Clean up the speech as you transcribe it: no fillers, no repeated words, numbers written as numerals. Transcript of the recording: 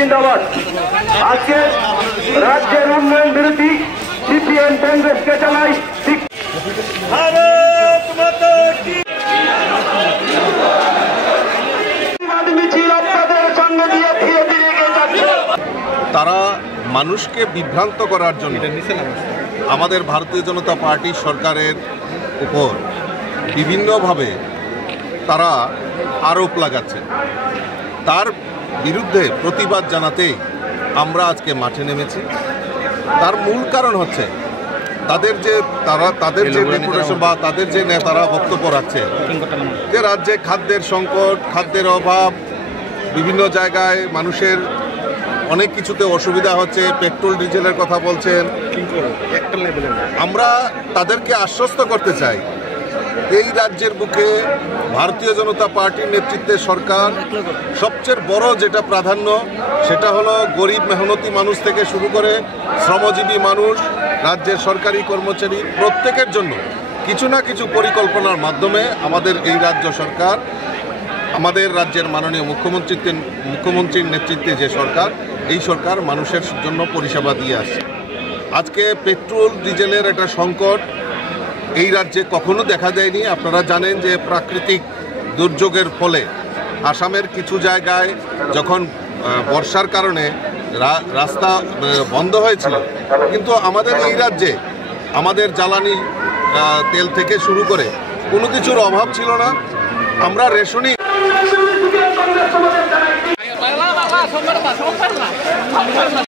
জিন্দাবাদ। আজকে রাজ্যের উন্নয়ন বিরোধী সিপিএম কংগ্রেসকে জানাই ভারত মাতা কি মিছিল আপনাদের সঙ্গে দিয়ে ধীরে ধীরে এগিয়ে যাচ্ছে। তারা মানুষকে বিভ্রান্ত করার জন্য আমাদের ভারতীয় জনতা পার্টি সরকারের উপর বিভিন্নভাবে তারা আরোপ লাগাচ্ছে। তার বিরুদ্ধে প্রতিবাদ জানাতেই আমরা আজকে মাঠে নেমেছি। তার মূল কারণ হচ্ছে তাদের যে ডেপুটেশন বা তাদের যে নেতারা বক্তব্য রাখছে যে রাজ্যে খাদ্যের সংকট, খাদ্যের অভাব, বিভিন্ন জায়গায় মানুষের অনেক কিছুতে অসুবিধা হচ্ছে, পেট্রোল ডিজেলের কথা বলছেন। আমরা তাদেরকে আশ্বস্ত করতে চাই এই রাজ্যের বুকে ভারতীয় জনতা পার্টির নেতৃত্বে সরকার সবচেয়ে বড় যেটা প্রাধান্য সেটা হলো গরিব মেহনতি মানুষ থেকে শুরু করে শ্রমজীবী মানুষ, রাজ্যের সরকারি কর্মচারী প্রত্যেকের জন্য কিছু না কিছু পরিকল্পনার মাধ্যমে আমাদের এই রাজ্য সরকার, আমাদের রাজ্যের মাননীয় মুখ্যমন্ত্রীর নেতৃত্বে যে সরকার, এই সরকার মানুষের জন্য পরিষেবা দিয়ে আসছে। আজকে পেট্রোল ডিজেলের একটা সংকট এই রাজ্যে কখনো দেখা দেয়নি। আপনারা জানেন যে প্রাকৃতিক দুর্যোগের ফলে আসামের কিছু জায়গায় যখন বর্ষার কারণে রাস্তা বন্ধ হয়েছিল, কিন্তু আমাদের এই রাজ্যে আমাদের জ্বালানি তেল থেকে শুরু করে কোনো কিছুর অভাব ছিল না। আমরা রেশনই